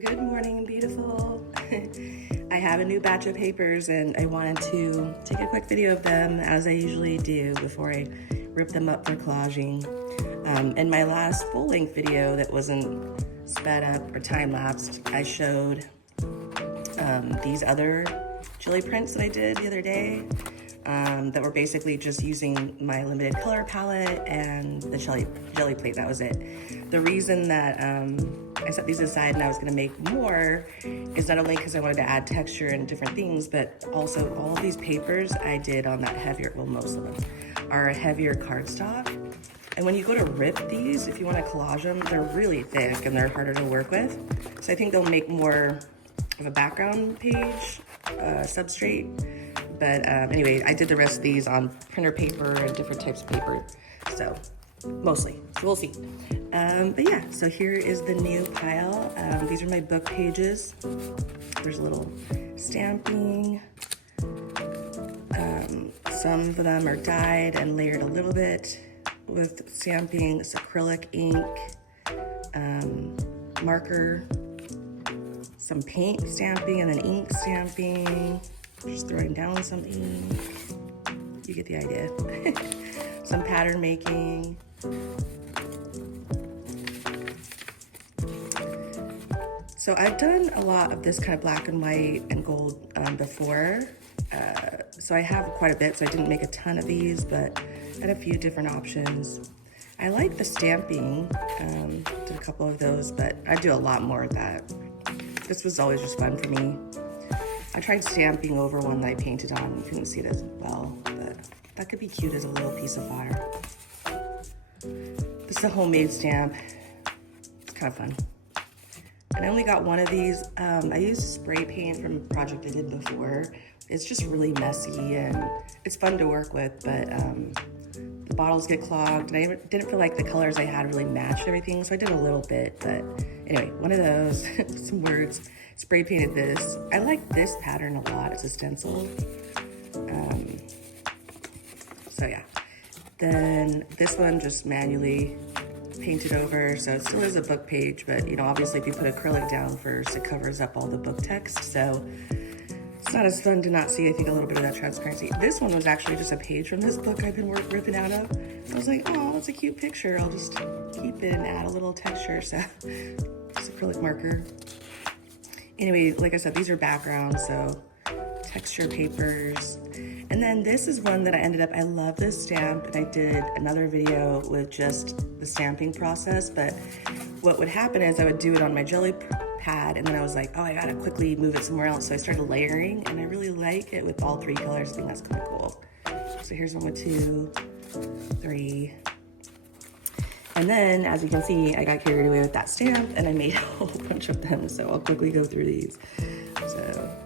Good morning, beautiful. I have a new batch of papers and I wanted to take a quick video of them as I usually do before I rip them up for collaging. In my last full-length video that wasn't sped up or time-lapsed, I showed these other jelly prints that I did the other day that were basically just using my limited color palette and the jelly plate. That was it. The reason that I set these aside and I was gonna make more is not only because I wanted to add texture and different things, but also all of these papers I did on that heavier, well, most of them are a heavier cardstock. And when you go to rip these, if you want to collage them, they're really thick and they're harder to work with. So I think they'll make more of a background page substrate. But anyway, I did the rest of these on printer paper and different types of paper. So mostly, so we'll see. But yeah, so here is the new pile. These are my book pages. There's a little stamping. Some of them are dyed and layered a little bit with stamping. It's acrylic ink, marker, some paint stamping, and then ink stamping. Just throwing down some ink. You get the idea. Some pattern making. So I've done a lot of this kind of black and white and gold before. So I have quite a bit, so I didn't make a ton of these, but I had a few different options. I like the stamping, did a couple of those, but I do a lot more of that. This was always just fun for me. I tried stamping over one that I painted on. You couldn't see it as well, but that could be cute as a little piece of fire. This is a homemade stamp. It's kind of fun. And I only got one of these. I used spray paint from a project I did before. It's just really messy and it's fun to work with, but the bottles get clogged and I didn't feel like the colors I had really matched everything, so I did a little bit, but anyway, one of those, some words, spray painted this. I like this pattern a lot, it's a stencil. So yeah, then this one just manually painted over, so it still is a book page, but you know, obviously if you put acrylic down first, it covers up all the book text, so it's not as fun to not see, I think, a little bit of that transparency. This one was actually just a page from this book I've been ripping out of. I was like, oh, that's a cute picture. I'll just keep it and add a little texture, so just acrylic marker. Anyway, like I said, these are backgrounds, so texture papers. And then this is one that I love this stamp, and I did another video with just the stamping process, but what would happen is I would do it on my jelly pad, and then I was like, oh, I gotta quickly move it somewhere else. So I started layering, and I really like it with all three colors. I think that's kind of cool. So here's one with 2, 3. And then, as you can see, I got carried away with that stamp, and I made a whole bunch of them. So I'll quickly go through these. So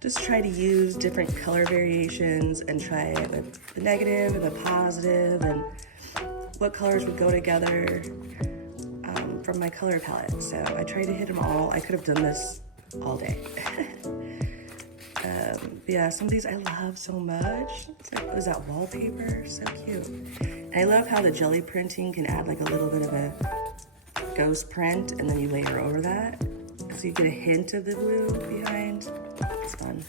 just try to use different color variations and try it with the negative and the positive and what colors would go together from my color palette. So I tried to hit them all. I could have done this all day. Yeah, some of these I love so much. It's like, what is that, wallpaper? So cute. And I love how the jelly printing can add like a little bit of a ghost print, and then you layer over that. So you get a hint of the blue behind. It's fun.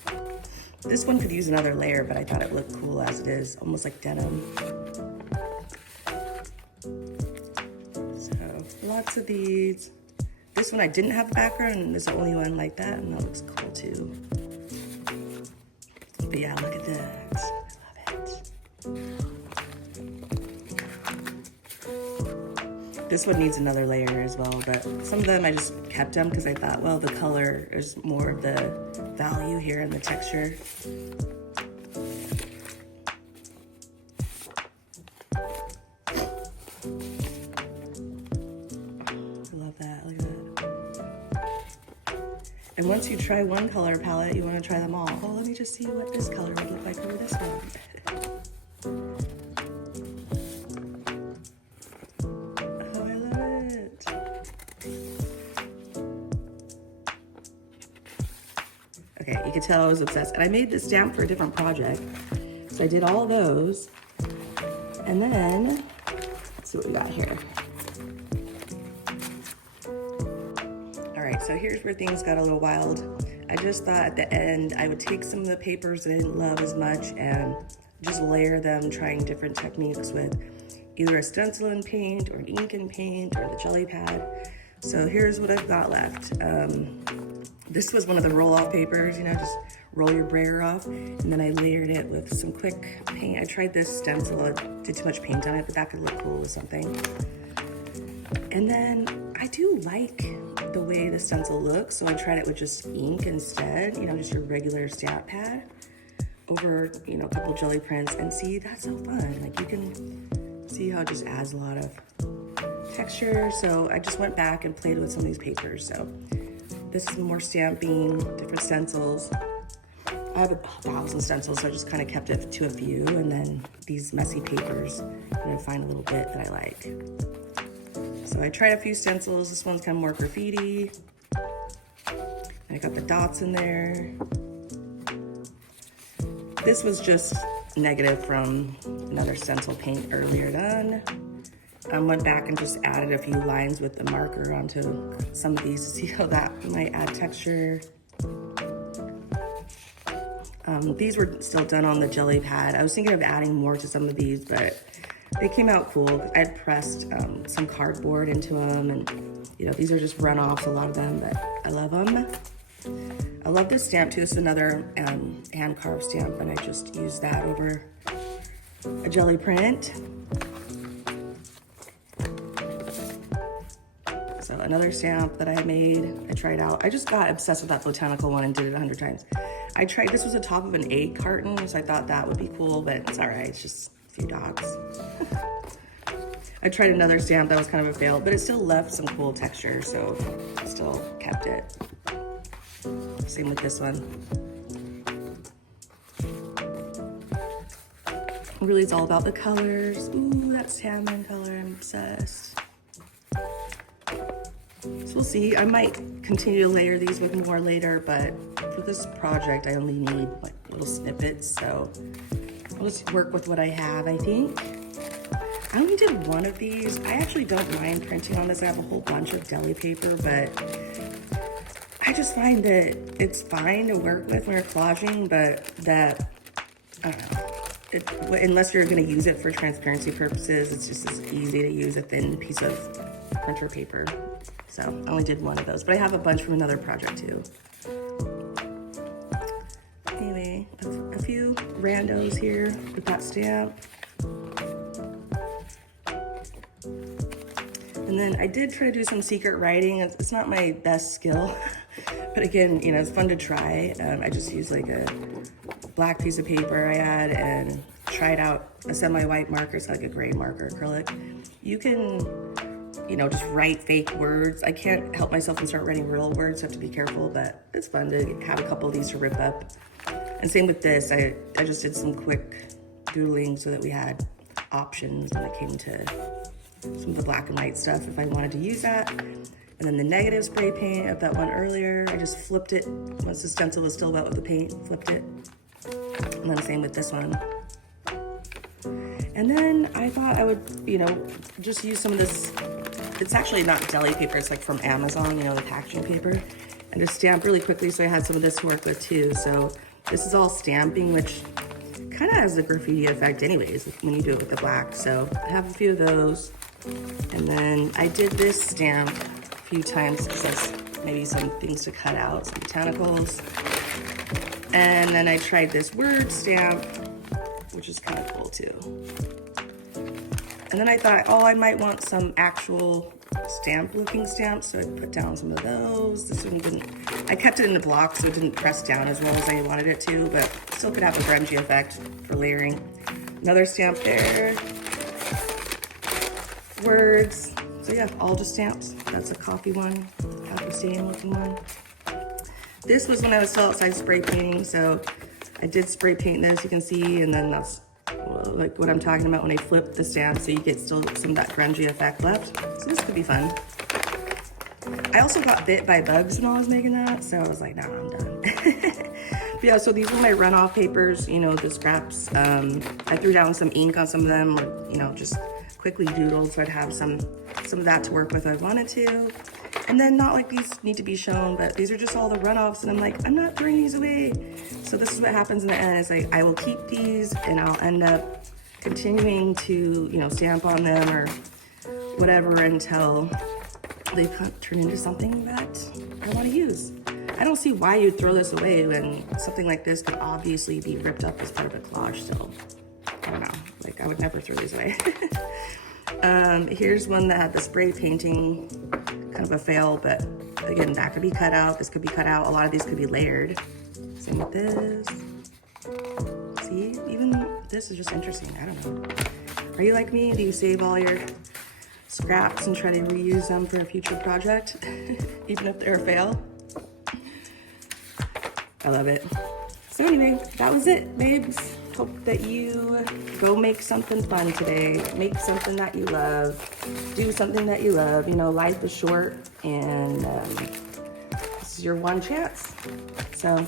This one could use another layer, but I thought it looked cool as it is, almost like denim. So lots of these. This one I didn't have a background, and there's the only one like that, and that looks cool too. But yeah, look at that. I love it. This one needs another layer as well, but some of them I just kept them because I thought, well, the color is more of the value here in the texture. I love that, look at that. And once you try one color palette, you want to try them all. Oh, let me just see what this color would look like over this one. Oh, I love it. Okay, you can tell I was obsessed. And I made this stamp for a different project. So I did all those. And then, let's see what we got here. All right, right, so here's where things got a little wild. I just thought at the end I would take some of the papers that I didn't love as much and just layer them, trying different techniques with either a stencil and paint or an ink and paint or the jelly pad. So here's what I've got left. This was one of the roll-off papers, you know, just roll your brayer off, and then I layered it with some quick paint. I tried this stencil, I did too much paint on it, but that could look cool with something. And then I do like the way the stencil looks, so I tried it with just ink instead, you know, just your regular stamp pad over, you know, a couple jelly prints, and see, that's so fun. Like, you can see how it just adds a lot of texture. So I just went back and played with some of these papers. So this is more stamping, different stencils. I have 1,000 stencils, so I just kind of kept it to a few, and then these messy papers, and I find a little bit that I like. So I tried a few stencils. This one's kind of more graffiti. I got the dots in there. This was just negative from another stencil paint earlier done. I went back and just added a few lines with the marker onto some of these to see how that might add texture. These were still done on the jelly pad. I was thinking of adding more to some of these, but they came out cool. I had pressed some cardboard into them, and you know, these are just runoffs, a lot of them, but I love them. I love this stamp too. This is another hand carved stamp, and I just used that over a jelly print. So another stamp that I made, I tried out. I just got obsessed with that botanical one and did it 100 times. I tried, this was the top of an egg carton, so I thought that would be cool, but it's all right, it's just a few dots. I tried another stamp that was kind of a fail, but it still left some cool texture, so I still kept it. Same with this one. Really, it's all about the colors. Ooh, that salmon color, I'm obsessed. So we'll see. I might continue to layer these with more later, but for this project, I only need like little snippets, so I'll just work with what I have, I think. I only did one of these. I actually don't mind printing on this. I have a whole bunch of deli paper, but I just find that it's fine to work with when you're collaging, but that, I don't know, unless you're gonna use it for transparency purposes, it's just as easy to use a thin piece of printer paper. So I only did one of those, but I have a bunch from another project too. Anyway, a few randos here with that stamp. And then I did try to do some secret writing. It's not my best skill, but again, you know, it's fun to try. I just used like a black piece of paper I had and tried out a semi-white marker. It's like a gray marker acrylic. You can, you know, just write fake words. I can't help myself and start writing real words, so I have to be careful, but it's fun to have a couple of these to rip up. And same with this, I just did some quick doodling so that we had options when it came to some of the black and white stuff if I wanted to use that. And then the negative spray paint of that one earlier, I just flipped it. Once the stencil was still wet with the paint, flipped it. And then same with this one. And then I thought I would, you know, just use some of this. It's actually not deli paper, it's like from Amazon, you know, the packaging paper. And just stamp really quickly, so I had some of this to work with too. So this is all stamping, which kind of has the graffiti effect anyways when you do it with the black. So I have a few of those. And then I did this stamp a few times because that's maybe some things to cut out, some botanicals. And then I tried this word stamp, which is kind of cool too. And then I thought, oh, I might want some actual stamp-looking stamps, so I put down some of those. This one didn't, I kept it in the block so it didn't press down as well as I wanted it to, but still could have a grungy effect for layering. Another stamp there. Words. So yeah, all just stamps. That's a coffee one, coffee stain looking one. This was when I was still outside spray painting, so I did spray paint this, you can see, and then that's like what I'm talking about when I flip the stamp, so you get still some of that grungy effect left. So this could be fun. I also got bit by bugs when I was making that, so I was like, nah, I'm done. But yeah, so these were my runoff papers, you know, the scraps. I threw down some ink on some of them, or, you know, just quickly doodled, so I'd have some of that to work with if I wanted to. And then not like these need to be shown, but these are just all the runoffs, and I'm like, I'm not throwing these away. So this is what happens in the end, is like, I will keep these and I'll end up continuing to, you know, stamp on them or whatever until they turn into something that I want to use. I don't see why you'd throw this away when something like this could obviously be ripped up as part of a collage. So I don't know, like I would never throw these away. Here's one that had the spray painting, kind of a fail, but again, that could be cut out. This could be cut out. A lot of these could be layered. Same with this. See, even this is just interesting. I don't know. Are you like me? Do you save all your scraps and try to reuse them for a future project, even if they're a fail? I love it. So anyway, that was it, babes. Hope that you go make something fun today. Make something that you love. Do something that you love. You know, life is short, and this is your one chance. So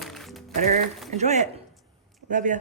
better enjoy it. Love ya.